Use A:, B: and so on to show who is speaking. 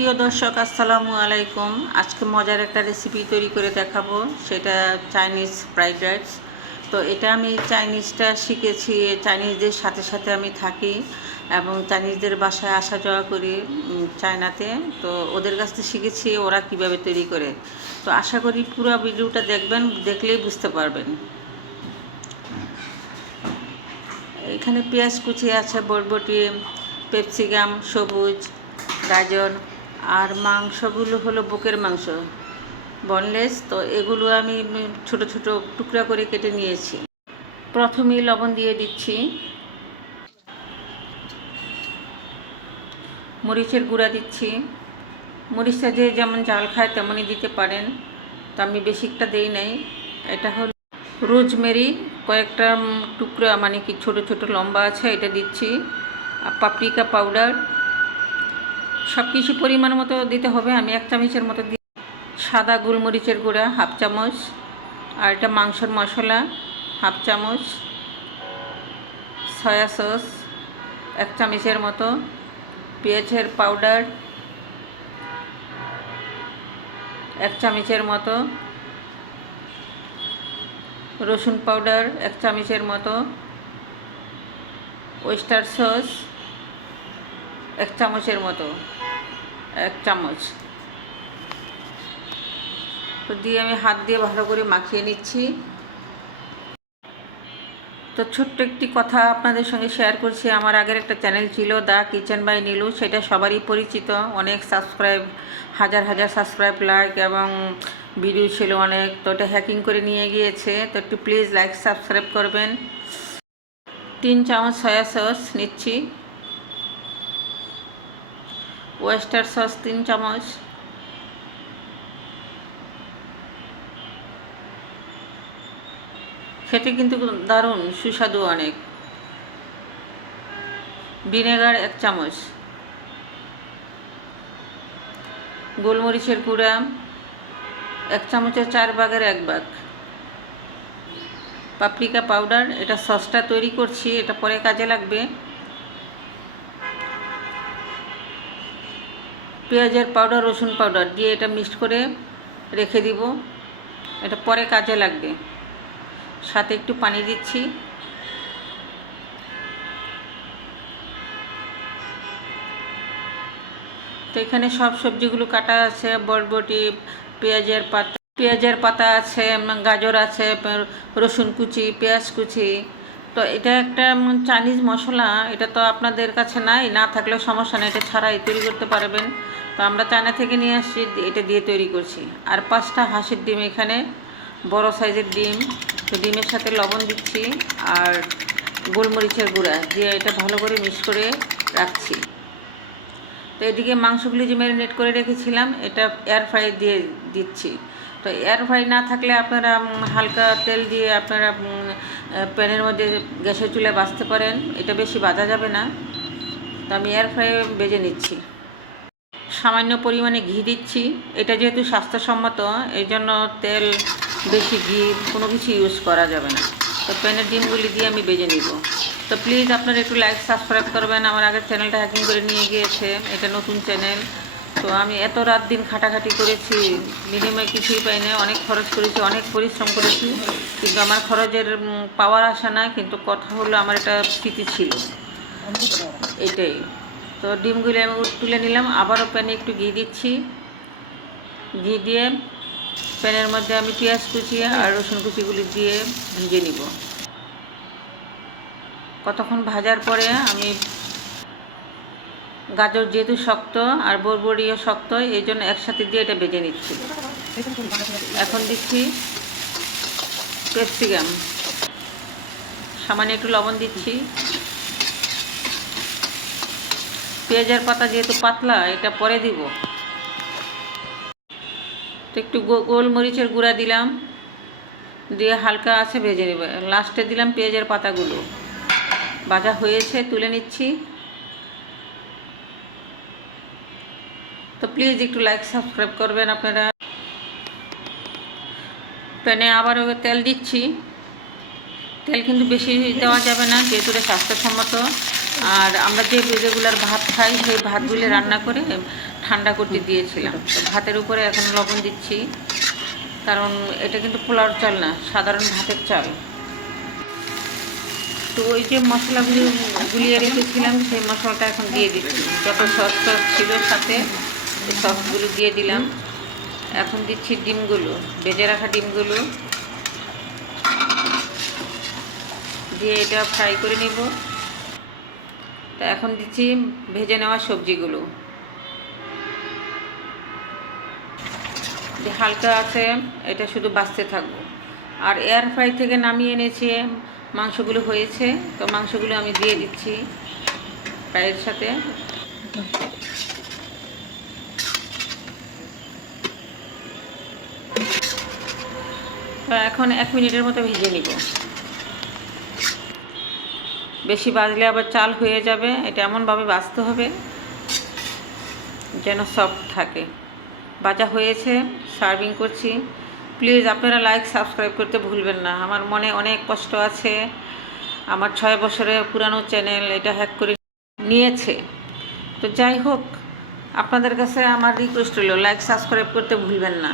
A: প্রিয় দর্শক, আসসালামু আলাইকুম। আজকে মজার একটা রেসিপি তৈরি করে দেখাবো। সেটা চাইনিজ ফ্রাইড রাইস তো এটা আমি চাইনিজটা শিখেছি চাইনিজদের সাথে সাথে আমি থাকি এবং চাইনিজদের বাসায় আসা যাওয়া করি চায়নাতে তো ওদের কাছ থেকে শিখেছি ওরা কীভাবে তৈরি করে। তো আশা করি পুরো ভিডিওটা দেখবেন, দেখলেই বুঝতে পারবেন। এখানে পেঁয়াজ কুচি আছে, বরবটি পেপসিকাম সবুজ, গাজর। আর মাংসগুলো হলো বুকের মাংস বনলেস তো এগুলো আমি ছোট ছোট টুকরা করে কেটে নিয়েছি। প্রথমেই লবণ দিয়ে দিচ্ছি। মরিচের গুঁড়া দিচ্ছি। মরিচটা যে যেমন জাল খায় তেমনই দিতে পারেন, তো আমি বেশিকটা দেই নাই। এটা হলো রোজমেরি, কয়েকটা টুকরা মানে কি ছোট ছোট লম্বা আছে, এটা দিচ্ছি। আর পাপরিকা পাউডার সব কিছু পরিমাণ মতো দিতে হবে। আমি এক চামচের মতো দিই। সাদা গোলমরিচের গুঁড়া, হাফ চামচ। আর এটা মাংসর মশলা, হাফ চামচ। সয়া সস, এক চামচের মতো। পেঁয়াজের পাউডার, এক চামচের মতো। রসুন পাউডার, এক চামচের মতো। ওয়েস্টার সস, এক চামচের মতো। এক চামচ। তো দিয়ে আমি হাত দিয়ে ভালো করে মাখিয়ে নিচ্ছি। তো ছোট্ট একটি কথা আপনাদের সঙ্গে শেয়ার করছি। আমার আগের একটা চ্যানেল ছিল দ্য কিচেন বাই নীলু সেটা সবারই পরিচিত। অনেক সাবস্ক্রাইব হাজার হাজার সাবস্ক্রাইব লাইক এবং ভিডিও ছিল অনেক। তো ওটা হ্যাকিং করে নিয়ে গিয়েছে। তো একটু প্লিজ লাইক সাবস্ক্রাইব করবেন। তিন চামচ সয়া সস নিচ্ছি। ওয়েস্টার সস তিন চামচ। খেতে কিন্তু দারুণ, সুস্বাদু অনেক। ভিনেগার এক চামচ। গোলমরিচের কুড়া এক চামচের চার ভাগের এক ভাগ। পাপরিকা পাউডার, এটা সসটা তৈরি করছি, এটা পরে কাজে লাগবে। পেঁয়াজের পাউডার রসুন পাউডার দিয়ে এটা মিক্সড করে রেখে দিব। এটা পরে কাজে লাগবে। সাথে একটু পানি দিচ্ছি। তো এখানে সব সবজিগুলো কাটা আছে, বরবটি, পেঁয়াজের পাতা পেঁয়াজের পাতা আছে, গাজর আছে, রসুন কুচি, পেঁয়াজ কুচি। তো এটা একটা চাইনিজ মশলা, এটা তো আপনাদের কাছে নাই, না থাকলে সমস্যা নেই, এটা ছাড়াই তৈরি করতে পারবেন। তো আমরা চায়না থেকে নিয়ে আসছি এটা দিয়ে তৈরি করছি। আর পাঁচটা হাঁসের ডিম এখানে, বড় সাইজের ডিম। তো ডিমের সাথে লবণ দিচ্ছি আর গোলমরিচের গুঁড়া, দিয়ে এটা ভালো করে মিক্স করে রাখছি। তো এদিকে মাংসগুলি যে ম্যারিনেট করে রেখেছিলাম, এটা এয়ার ফ্রাই দিয়ে দিচ্ছি। তো এয়ার ফ্রাই না থাকলে আপনারা হালকা তেল দিয়ে আপনারা প্যানের মধ্যে গ্যাসের চুলে বাছতে পারেন। এটা বেশি বাজা যাবে না। তো আমি এয়ার ফ্রাই বেজে নিচ্ছি। সামান্য পরিমাণে ঘি দিচ্ছি। এটা যেহেতু স্বাস্থ্যসম্মত এই জন্য তেল, বেশি ঘি, কোনো কিছু ইউজ করা যাবে না। তো প্যানের ডিমগুলি দিয়ে আমি বেজে নিব। তো প্লিজ আপনারা একটু লাইক সাবস্ক্রাইব করবেন। আমার আগের চ্যানেলটা হ্যাকিং করে নিয়ে গিয়েছে। এটা নতুন চ্যানেল তো আমি এত রাত দিন খাটাখাটি করেছি বিনিময়ে কিছুই পাই না অনেক খরচ করেছি, অনেক পরিশ্রম করেছি, কিন্তু আমার খরচের পাওয়ার আসা না, কিন্তু কথা হলো আমার এটা স্মৃতি ছিল। এটাই। তো ডিমগুলি আমি তুলে নিলাম, আবারও প্যানে একটু ঘি দিচ্ছি। ঘি দিয়ে প্যানের মধ্যে আমি পেঁয়াজ কুচি আর রসুন কুচিগুলি দিয়ে ভেজে নিব। কতক্ষণ ভাজার পরে আমি গাজর যেহেতু শক্ত আর বরবরিও শক্ত, এই জন্য একসাথে দিয়ে এটা ভেজে নিচ্ছি। এখন দিচ্ছি ক্যাপসিকাম সামান্য একটু লবণ দিচ্ছি। পেঁয়াজের পাতা যেহেতু পাতলা, এটা পরে দিব। তো একটু গোলমরিচের গুঁড়া দিলাম। দিয়ে হালকা আছে ভেজে নেবে। লাস্টে দিলাম পেঁয়াজের পাতাগুলো। ভাজা হয়েছে, তুলে নিচ্ছি। তো প্লিজ একটু লাইক সাবস্ক্রাইব করবেন আপনারা। প্যানে আবারও তেল দিচ্ছি। তেল কিন্তু বেশি দেওয়া যাবে না, যেহেতু স্বাস্থ্যসম্মত। আর আমরা যে রেগুলার ভাত খাই, সেই ভাতগুলি রান্না করে ঠান্ডা করতে দিয়েছিলাম। ভাতের উপরে এখন লবণ দিচ্ছি। কারণ এটা কিন্তু পোলাওর চাল না, সাধারণ ভাতের চাল। তো ওই যে মশলাগুলি গুলিয়ে রেখেছিলাম, সেই মশলাটা এখন দিয়ে দিচ্ছি। যত সস ছিল সাথে সসগুলো দিয়ে দিলাম। এখন দিচ্ছি ডিমগুলো বেজে রাখা ডিমগুলো। দিয়ে এটা ফ্রাই করে নেব। তা এখন দিচ্ছি ভেজে নেওয়া সবজিগুলো। যে হালকা আছে, এটা শুধু বাঁচতে থাকব। আর এয়ার ফ্রাই থেকে নামিয়ে এনেছি, মাংসগুলো হয়েছে। তো মাংসগুলো আমি দিয়ে দিচ্ছি ফ্রাইয়ের সাথে। তো এখন এক মিনিটের মতো ভেজে নিব। বেশি বাজলে আবার চাল হয়ে যাবে, এটা এমনভাবে বাজতে হবে যেন সফট থাকে। বাজা হয়েছে, সার্ভিং করছি। প্লিজ আপনারা লাইক, সাবস্ক্রাইব করতে ভুলবেন না। আমার মনে অনেক কষ্ট আছে। আমার ছয় বছরের পুরানো চ্যানেল এটা হ্যাক করে নিয়েছে। তো যাই হোক, আপনাদের কাছে আমার রিকোয়েস্ট হলো লাইক, সাবস্ক্রাইব করতে ভুলবেন না।